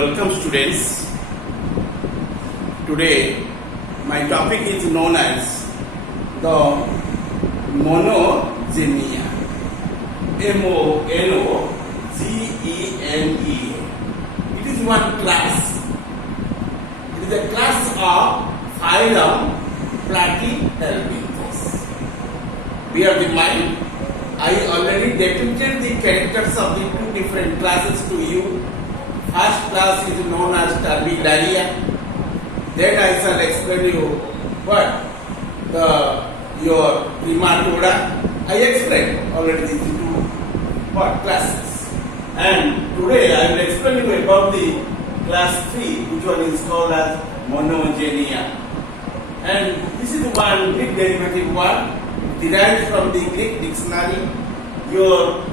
Welcome students. Today my topic is known as the monogenia. M-O-N-O-G-E-N-E-A. It is one class. It is a class of phylum platyhelminthes. Bear in mind, I already depicted the characters of the two different classes to you. First class is known as Turbillaria. Then I shall explain you what your Primatoda. I explained already these two classes. And today I will explain you about the class 3, which one is called as monogenia. And this is one Greek derivative word derived from the Greek dictionary. Your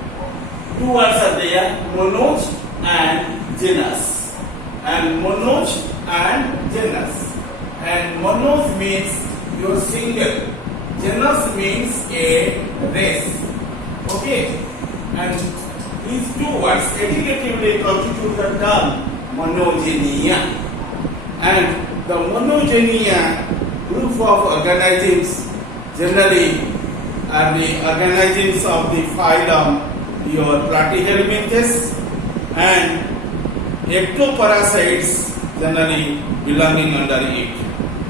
two words are there, monos and genus. And monos and genus. And monos means your single. Genus means a race. Okay? And these two words educatively constitute the term monogenia. And the monogenia group of organisms generally are the organisms of the phylum your platyhelminthes and ectoparasites generally belonging under it.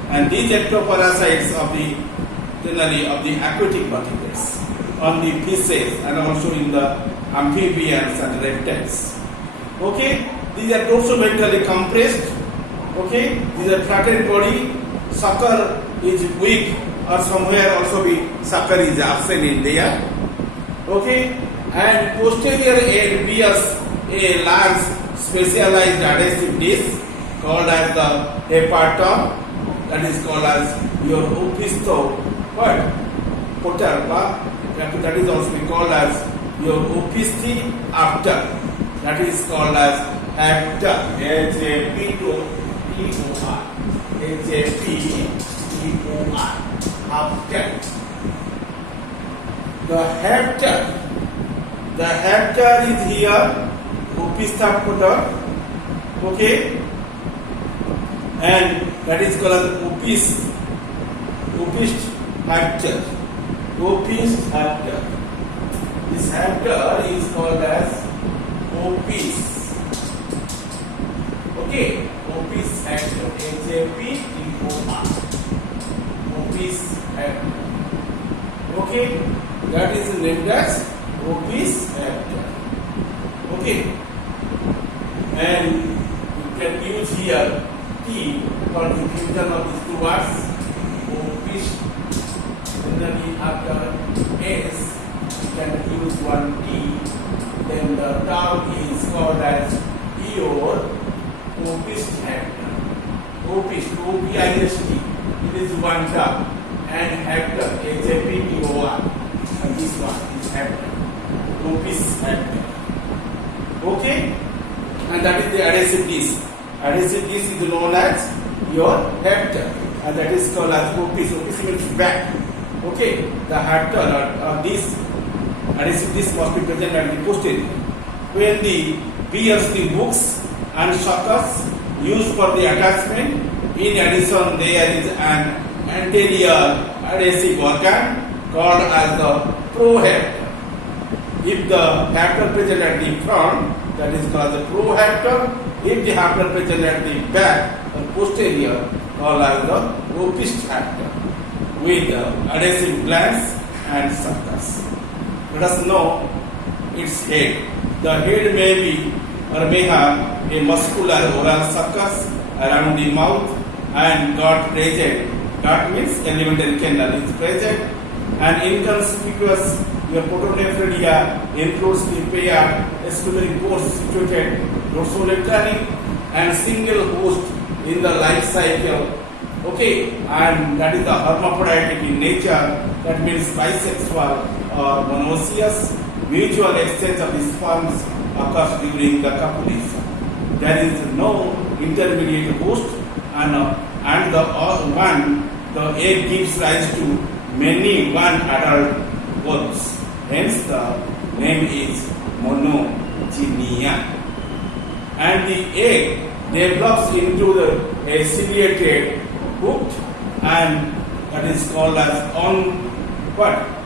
And these ectoparasites of the generally of the aquatic vertebrates on the fishes and also in the amphibians and reptiles. Okay, these are dorsoventrally compressed. Okay, these are flattened body. Sucker is weak or somewhere also the sucker is absent in there. Okay, and posterior end bears a large specialized adhesive disc called as the hepatom, that is called as your opisto potarpa, that is also called as your opistheapter, that is called as hapter, H-A-P-T-O-R, H-A-P-T-O-R, hapter. The hapter is here, opistheapter, okay, and that is called as opistheapter. This hapter is called as opis. Okay, opistheapter, H-A-P-T-O-R, opistheapter. Okay, that is named as opistheapter. Okay, and you can use here T for the fusion of these two words. Opis, generally after S, you can use one T. Then the term is called as your opistheapter. Opist, O-P-I-S-T. It is one term. And hapter, H-A-P-T-O-R. And this one is hapter. Opistheapter. Okay? And that is the adhesive disc. Adhesive disc is known as your hapter. And that is called as opis. Opis means back. Okay? The hapter or this adhesive disc must be present at the posterior. When the bears the hooks and suckers used for the attachment, in addition there is an anterior adhesive organ called as the prohapter. If the hapter present at the front, that is called the prohapter. If the hapter present at the back or posterior, called as the opistheapter, with adhesive glands and suckers. Let us know its head. The head may be or may have a muscular oral suckers around the mouth and gut present. Gut means alimentary canal is present, and inconspicuous your protonephridia includes the paired exclusory pores situated dorsoventrally and single host in the life cycle. Okay, and that is the hermaphroditic in nature. That means bisexual or monoecious. Mutual exchange of the sperms occurs during the copulation. There is no intermediate host, and the egg gives rise to many one adult worms. Hence the name is monogenia. and the egg develops into a ciliated hooked, and that is called as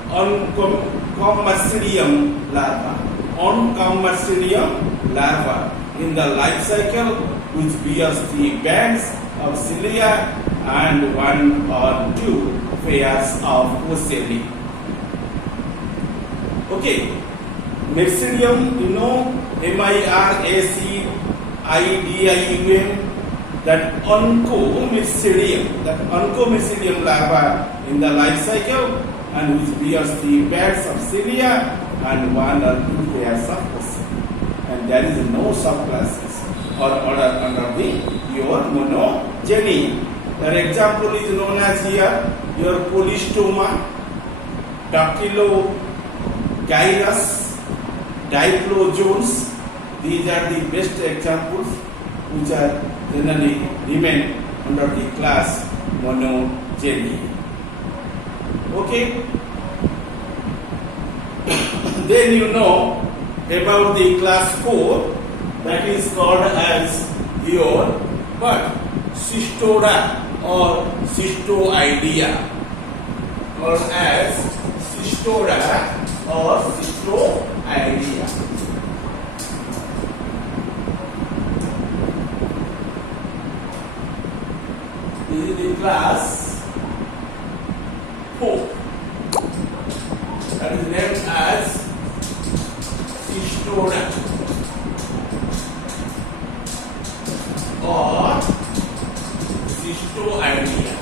Oncomercidium larva. Oncomercidium larva in the life cycle, which bears the bands of cilia and one or two pairs of ocelli. Okay, Mercidium, you know, Miracidium, that Oncomercidium larva in the life cycle, and which bears the bands of cilia and one or two pairs of ocelli. And there is no subclasses or order under the your monogeny. Their example is known as here your Polystoma, Dactylogyrus, Diplojones. These are the best examples which are generally remain under the class monogeny. Okay. Then you know about the class 4, that is called as your what? Cystoda or Cystoidea, or as Cystoda or Cystoidea. This is the class 4, that is named as Cystoda or Cystoidea.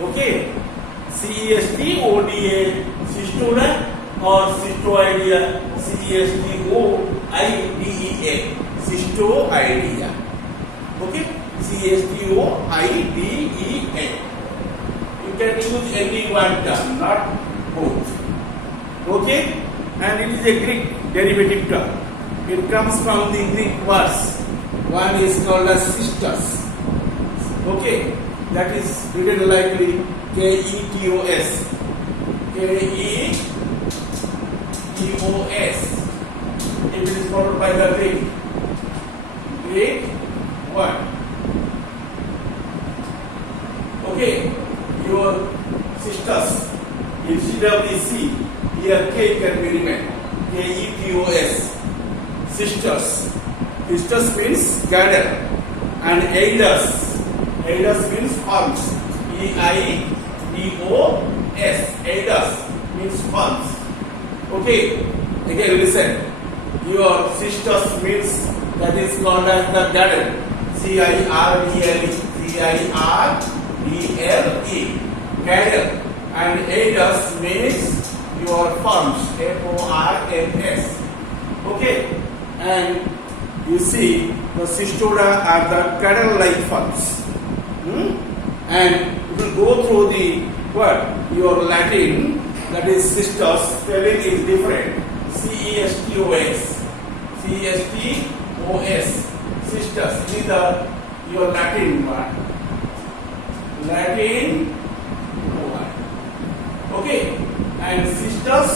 Okay, CESTODA, Cystoda or Cystoidea, CESTOIDEA, Cystoidea. Okay, CSTOIDEA. You can use any one term, not both. Okay, and it is a Greek derivative term. It comes from the Greek words. One is called as cystos. Okay, that is written likely KETOS. KETOS. It is followed by the Greek word. Okay, your cystos, instead of the C, here K can be remained. KETOS. Cystos. Cystos means girdle, and eidos. Eidos means arms. EIDOS. Eidos means arms. Okay, again listen. Your cystos means that is called as the girdle. CIRDLE. CIRDLE. Girdle. And eidos means your forms. FORMS. Okay, and you see the cystoda are the girdle-like forms. And you will go through the word, your Latin, that is cystos, spelling is different. CESTOS. CESTOS. Cystos. These are your Latin word. Latin word. Okay, and cystos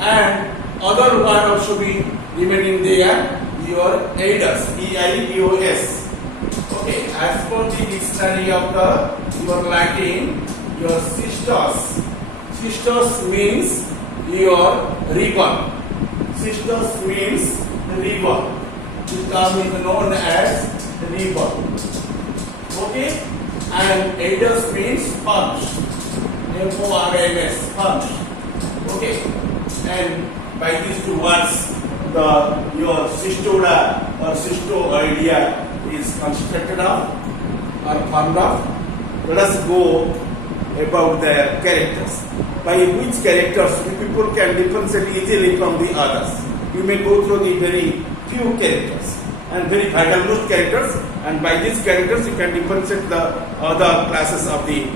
and other word also be remaining there. Your eidos, EIDOS. Okay, as per the dictionary of your Latin, your cystos. Cystos means your river. Cystos means river. This term is known as river. Okay, and eidos means sponge. FORMS, sponge. Okay, and by these two words, your cystoda or cystoidea is constructed of or formed of. Let us go about their characters. By which characters people can differentiate easily from the others. You may go through the very few characters and very vital most characters, and by these characters you can differentiate the other classes of the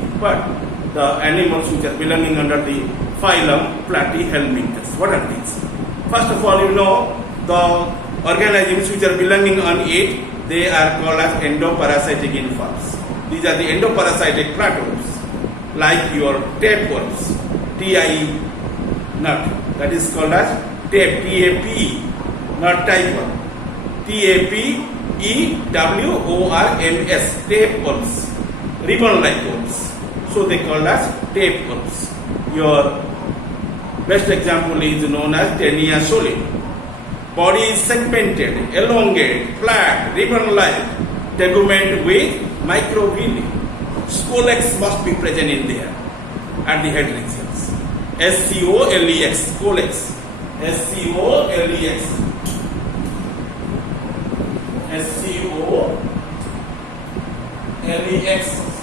animals which are belonging under the phylum Platyhelminthes. What are these? First of all, you know the organisms which are belonging on it, they are called as endoparasitic informs. These are the endoparasitic platodes, like your tapeworms, nut. That is called as tape, T-A-P-E, not type 1. T-A-P-E-W-O-R-M-S, tapeworms, ribbon-like worms. So they called as tapeworms. Your best example is known as Taenia solid. Body is segmented, elongate, flat, ribbon-like, tegument with microvilli. Scolex must be present in there at the head regions. S-C-O-L-E-X, scolex. S-C-O-L-E-X. S-C-O-L-E-X,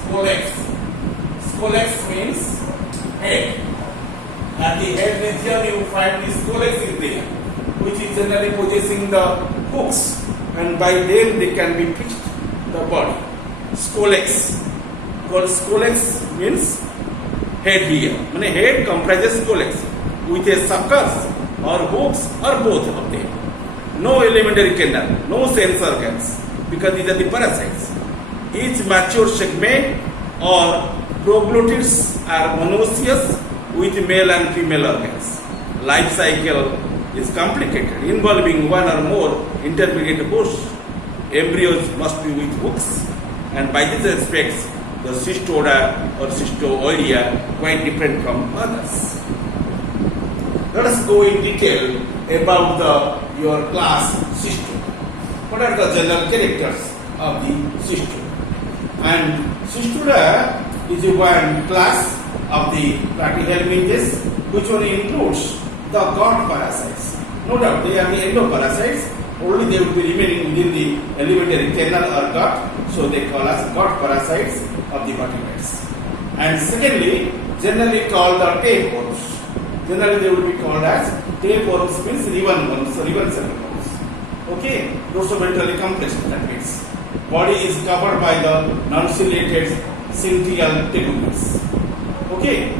scolex. Scolex means head. At the head region you find the scolex is there, which is generally possessing the hooks, and by them they can be pitched the body. Scolex. Called scolex means head here. Head comprises scolex with a suckers or hooks or both of them. No elementary canal, no sense organs, because these are the parasites. Each mature segment or proglottids are monoecious with male and female organs. Life cycle is complicated, involving one or more intermediate hosts. Embryos must be with hooks, and by these aspects, the cystoda or cystoidea quite different from others. Let us go in detail about your class cystoda. What are the general characters of the cystoda? And cystoda is one class of the platyhelminthes, which only includes the gut parasites. No doubt they are the endoparasites, only they will be remaining within the elementary canal or gut, so they call us gut parasites of the vertebrates. And secondly, generally called the tapeworms. Generally they will be called as tapeworms, means ribbon worms, ribbon cell worms. Okay, dorsoventrally compressed, that means. Body is covered by the non-ciliated syncytial teguments. Okay,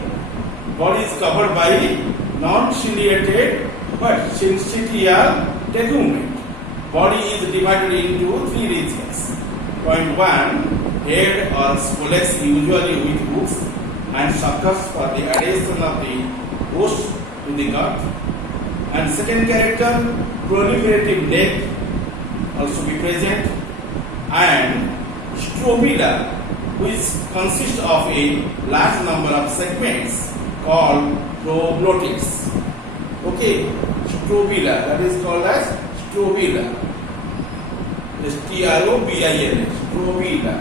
body is covered by non-ciliated but syncytial tegument. Body is divided into three regions. Point 1, head or scolex, usually with hooks and suckers for the adhesion of the host to the gut. And second character, proliferative neck also be present, and strobila, which consists of a large number of segments called proglottids. Okay, strobila, that is called as strobila. S-T-R-O-B-I-L, strobila.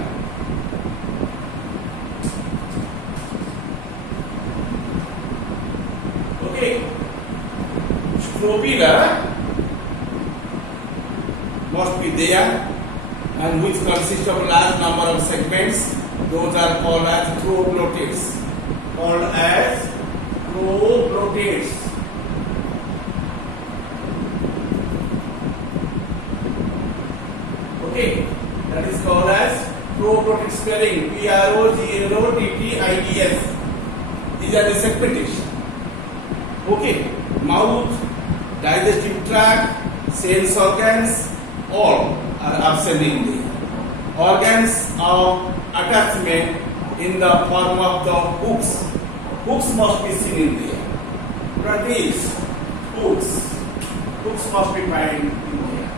Okay, strobila must be there, and which consists of a large number of segments. Those are called as proglottids. Called as proglottids. Okay, that is called as proglottid spelling, P-R-O-G-L-O-T-T-I-D-S. These are the segmentation. Okay, mouth, digestive tract, sense organs, all are absent in the organs of attachment in the form of the hooks. Hooks must be seen in there. What are these? Hooks. Hooks must be found in there.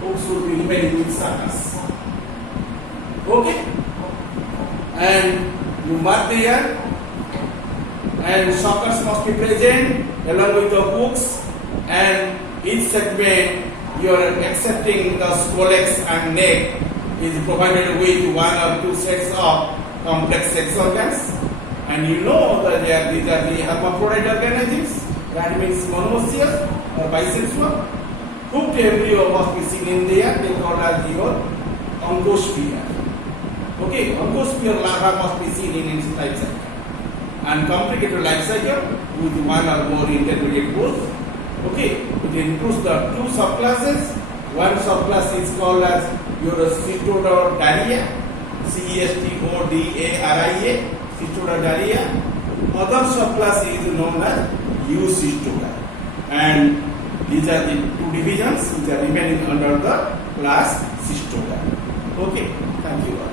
Hooks will be remaining with suckers. Okay? And you mark there, and suckers must be present along with the hooks, and each segment you are accepting the scolex and neck is provided with one or two sets of complex sex organs, and you know that these are the hermaphrodite organisms, that means monoecious or bisexual. Hooked embryo must be seen in there, they call as your oncosphere. Okay, oncosphere larva must be seen in its life cycle, and complicated life cycle with one or more intermediate hosts. Okay, it includes the two subclasses. One subclass is called as your cystodaria, C-E-S-T-O-D-A-R-I-A, cystodaria. Other subclass is known as eucystoda, and these are the two divisions which are remaining under the class cystoda. Okay, thank you all.